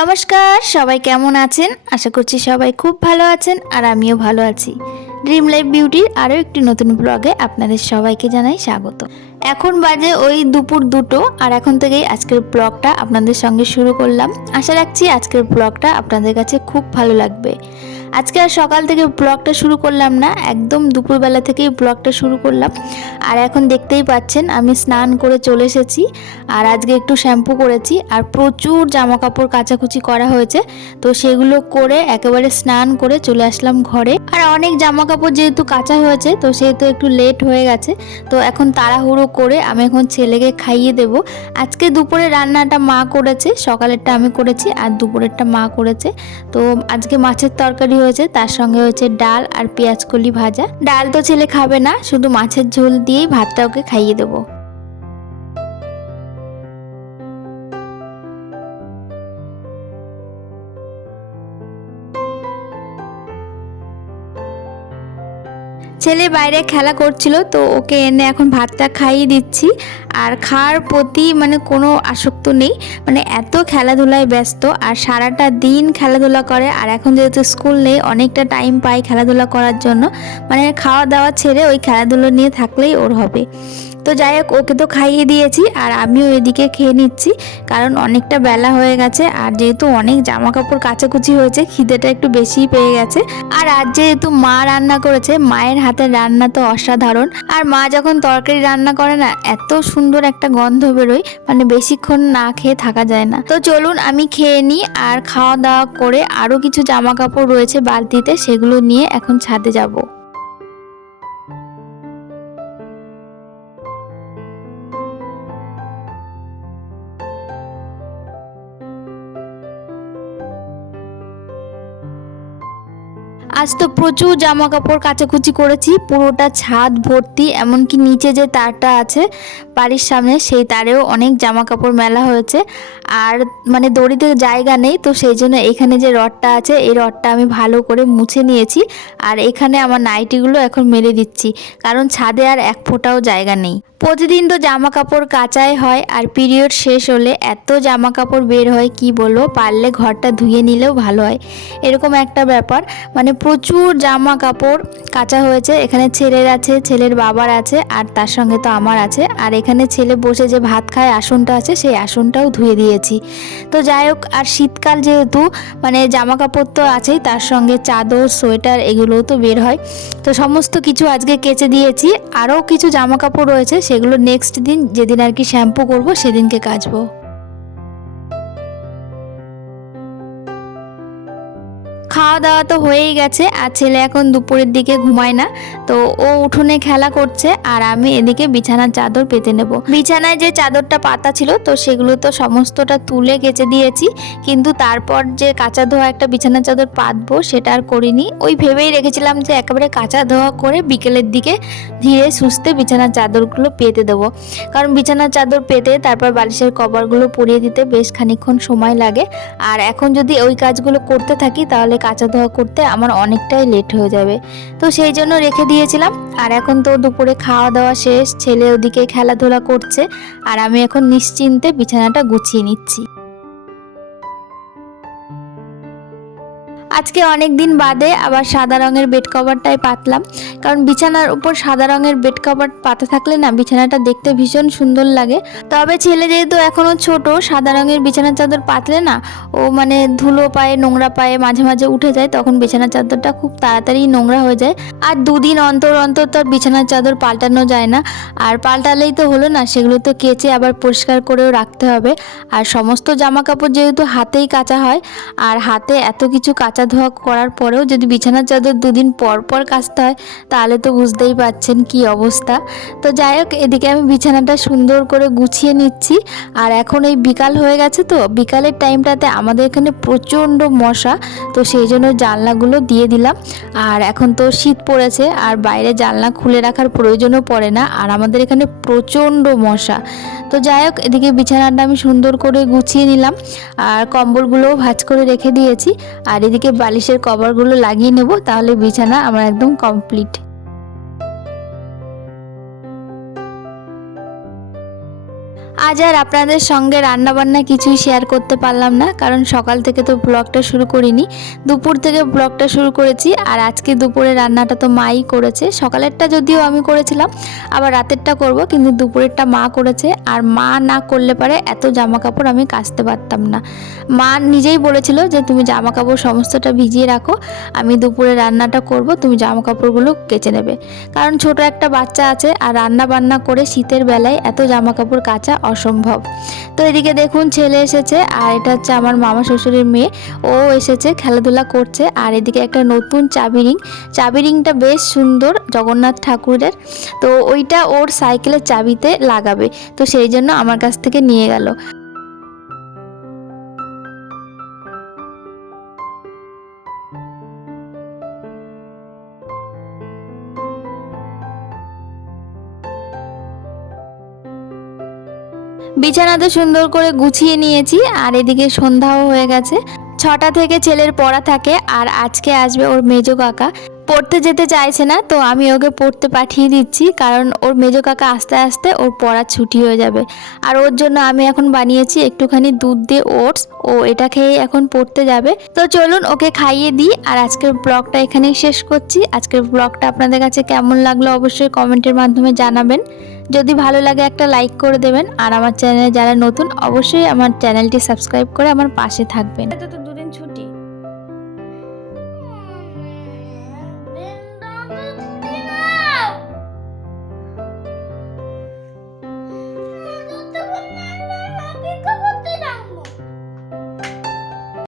নমস্কার, সবাই কেমন আছেন? আশা করছি সবাই খুব ভালো আছেন আর আমিও ভালো আছি। ড্রিম লাইফ বিউটির আরও একটি নতুন ব্লগে আপনাদের সবাইকে জানাই স্বাগত। এখন বাজে ওই দুপুর 2টো আর এখন থেকেই আজকের ব্লগটা আপনাদের সঙ্গে শুরু করলাম। আশা রাখছি আজকের ব্লগটা আপনাদের কাছে খুব ভালো লাগবে। আজকে আর সকাল থেকে ব্লগটা শুরু করলাম না, একদম দুপুরবেলা থেকেই ব্লগটা শুরু করলাম। আর এখন দেখতেই পাচ্ছেন আমি স্নান করে চলে এসেছি আর আজকে একটু শ্যাম্পু করেছি আর প্রচুর জামা কাপড় কাচাকুচি করা হয়েছে, তো সেগুলো করে একেবারে স্নান করে চলে আসলাম ঘরে। আর অনেক জামা কাপড় যেহেতু কাচা হয়েছে তো সেহেতু একটু লেট হয়ে গেছে, তো এখন তাড়াহুড়ো করে আমি এখন ছেলেকে খাইয়ে দেব। আজকে দুপুরে রান্নাটা মা করেছে, সকালেরটা আমি করেছি আর দুপুরেরটা মা করেছে। তো আজকে মাছের তরকারি হয়েছে, তার সঙ্গে হয়েছে ডাল আর পেঁয়াজকলি ভাজা। ডাল তো ছেলে খাবে না, শুধু মাছের ঝোল দিয়েই ভাতটা ওকে খাইয়ে দেবো। ছেলে বাইরে খেলা করছিল, তো ওকে এনে এখন ভাতটা খাইয়ে দিচ্ছি। আর খাওয়ার প্রতি কোনো আসক্ত নেই, এত খেলাধুলায় ব্যস্ত আর সারাটা দিন খেলাধুলা করে। আর এখন যেহেতু স্কুল নেই, অনেকটা টাইম পাই খেলাধুলা করার জন্য, খাওয়া দাওয়া ছেড়ে ওই খেলাধুলো নিয়ে থাকলেই ওর হবে। তো যাই হোক, ওকে তো খাইয়ে দিয়েছি আর আমিও এদিকে খেয়ে নিচ্ছি, কারণ অনেকটা বেলা হয়ে গেছে আর যেহেতু অনেক জামা কাপড় কাচাকুচি হয়েছে, খিদেটা একটু বেশিই পেয়ে গেছে। আর আজ যেহেতু মা রান্না করেছে, মায়ের হাতের রান্না তো অসাধারণ। আর মা যখন তরকারি রান্না করে না, এত সুন্দর একটা গন্ধ বেরোয়, বেশিক্ষণ না খেয়ে থাকা যায় না। তো চলুন আমি খেয়ে নিই, আর খাওয়া দাওয়া করে আরও কিছু জামা কাপড় রয়েছে বালতিতে, সেগুলো নিয়ে এখন ছাদে যাব। আজ তো প্রচুর জামা কাপড় কাচাকুচি করেছি, পুরোটা ছাদ ভর্তি, এমনকি নিচে যে তারটা আছে বাড়ির সামনে, সেই তারেও অনেক জামা কাপড় মেলা হয়েছে। আর দড়িতে জায়গা নেই, তো সেই জন্য এখানে যে রডটা আছে এই রডটা আমি ভালো করে মুছে নিয়েছি। আর এখানে আমার নাইটিগুলো এখন মেলে দিচ্ছি, কারণ ছাদে আর এক ফোঁটাও জায়গা নেই। প্রতিদিন তো জামা কাপড় কাচাই হয়, আর পিরিয়ড শেষ হলে এত জামা কাপড় বের হয় কি বলবো, পারলে ঘরটা ধুয়ে নিলেও ভালো হয়, এরকম একটা ব্যাপার। প্রচুর জামা কাপড় কাচা হয়েছে। এখানে ছেলের আছে, ছেলের বাবার আছে, আর তার সঙ্গে তো আমার আছে। আর এখানে ছেলে বসে যে ভাত খায় আসনটা আছে, সেই আসনটাও ধুয়ে দিয়েছি। তো যাই হোক, আর শীতকাল যেহেতু জামা কাপড় তো আছেই, তার সঙ্গে চাদর সোয়েটার এগুলোও তো বের হয়। তো সমস্ত কিছু আজকে কেচে দিয়েছি। আরও কিছু জামা কাপড় রয়েছে, সেগুলো নেক্সট দিন, যেদিন আর কি শ্যাম্পু করব সেদিনকে কাচবো। খাওয়া দাওয়া তো হয়েই গেছে, আর ছেলে এখন দুপুরের দিকে ঘুমায় না, তো ও উঠোনে খেলা করছে আর আমি এদিকে বিছানার চাদর পেতে নেব। বিছানায় যে চাদরটা পাতা ছিল, তো সেগুলো তো সমস্তটা তুলে কেচে দিয়েছি, কিন্তু তারপর যে কাঁচা ধোয়া একটা বিছানার চাদর পাতবো সেটা আর করিনি। ওই ভেবেই রেখেছিলাম যে একেবারে কাঁচা ধোয়া করে বিকেলের দিকে ধীরে সুস্থে বিছানার চাদরগুলো পেতে দেবো, কারণ বিছানার চাদর পেতে তারপর বালিশের কভারগুলো পরিয়ে দিতে বেশ খানিকক্ষণ সময় লাগে। আর এখন যদি ওই কাজগুলো করতে থাকি তাহলে কাঁচা ধোয়া করতে আমার অনেকটাই লেট হয়ে যাবে, তো সেই জন্য রেখে দিয়েছিলাম। আর এখন তো দুপুরে খাওয়া দাওয়া শেষ, ছেলে ওদিকে খেলাধুলা করছে আর আমি এখন নিশ্চিন্তে বিছানাটা গুছিয়ে নিচ্ছি। আজকে অনেক দিন বাদে আবার সাদা রঙের বেড কভারটাই পাতলাম, কারণ বিছানার উপর সাদা রঙের বেড কভার পাতা থাকলে না বিছানাটা দেখতে ভীষণ সুন্দর লাগে। তবে ছেলে যেহেতু এখনও ছোট, সাদা রঙের বিছানার চাদর পাতলে না ও ধুলো পায়ে, নোংরা পায়ে মাঝে মাঝে উঠে যায়, তখন বিছানার চাদরটা খুব তাড়াতাড়ি নোংরা হয়ে যায়। আর দুদিন অন্তর অন্তর তো বিছানার চাদর পাল্টানো যায় না, আর পাল্টালেই তো হলো না, সেগুলো তো কেচে আবার পরিষ্কার করেও রাখতে হবে। আর সমস্ত জামা কাপড় যেহেতু হাতেই কাচা হয়, আর হাতে এত কিছু কাচা ধোয়া করার পরেও যদি বিছানার চাদর দুদিন পর পর কাচতে হয়, তাহলে তো বুঝতেই পারছেন কি অবস্থা। তো যাই হোক, এদিকে আমি বিছানাটা সুন্দর করে গুছিয়ে নিচ্ছি। আর এখন এই বিকাল হয়ে গেছে, তো বিকালের টাইমটাতে আমাদের এখানে প্রচণ্ড মশা, তো সেই জন্য জানলাগুলো দিয়ে দিলাম। আর এখন তো শীত পড়েছে আর বাইরে জানলা খুলে রাখার প্রয়োজনও পড়ে না, আর আমাদের এখানে প্রচণ্ড মশা। তো যাই হোক, এদিকে বিছানাটা আমি সুন্দর করে গুছিয়ে নিলাম, আর কম্বলগুলোও ভাঁজ করে রেখে দিয়েছি। আর এদিকে বালিশের কভারগুলো লাগিয়ে নেব, তাহলে বিছানা আমার একদম কমপ্লিট। আজ আর আপনাদের সঙ্গে রান্নাবান্না কিছুই শেয়ার করতে পারলাম না, কারণ সকাল থেকে তো ব্লগটা শুরু করিনি, দুপুর থেকে ব্লগটা শুরু করেছি। আর আজকে দুপুরে রান্নাটা তো মাই করেছে, সকালেরটা যদিও আমি করেছিলাম, আবার রাতেরটা করব, কিন্তু দুপুরেরটা মা করেছে। আর মা না করলে পারে এত জামা কাপড় আমি কাচতে পারতাম না। মা নিজেই বলেছিল যে তুমি জামা কাপড় সমস্তটা ভিজিয়ে রাখো, আমি দুপুরে রান্নাটা করব, তুমি জামা কাপড়গুলো কেচে নেবে। কারণ ছোট একটা বাচ্চা আছে, আর রান্না বান্না করে শীতের বেলায় এত জামা কাপড় কাচা অসম্ভব। তো এদিকে দেখুন ছেলে এসেছে, আর এটা হচ্ছে আমার মামা শ্বশুরের মেয়ে, ও এসেছে খেলাধুলা করছে। আর এদিকে একটা নতুন চাবি রিংটা বেশ সুন্দর জগন্নাথ ঠাকুরের, তো ওইটা ওর সাইকেলের চাবিতে লাগাবে, তো সেই জন্য আমার কাছ থেকে নিয়ে গেল। বিছানাতে সুন্দর করে গুছিয়ে নিয়েছি, আর এদিকে সন্ধ্যাও হয়ে গেছে। 6টা থেকে ছেলের পড়া থাকে, আর আজকে আসবে ওর মেজো কাকা। পড়তে যেতে চাইছে না, তো আমি ওকে পড়তে পাঠিয়ে দিচ্ছি, কারণ ওর মেজো কাকা আস্তে আস্তে ওর পড়ার ছুটি হয়ে যাবে। আর ওর জন্য আমি এখন বানিয়েছি একটুখানি দুধ দিয়ে ওটস, ও এটা খেয়ে এখন পড়তে যাবে। তো চলুন ওকে খাইয়ে দিই। আর আজকের ব্লগটা এখানেই শেষ করছি। আজকের ব্লগটা আপনাদের কাছে কেমন লাগলো অবশ্যই কমেন্টের মাধ্যমে জানাবেন। যদি ভালো লাগে একটা লাইক করে দেবেন, আর আমার চ্যানেলে যারা নতুন অবশ্যই আমার চ্যানেলটি সাবস্ক্রাইব করে আমার পাশে থাকবেন।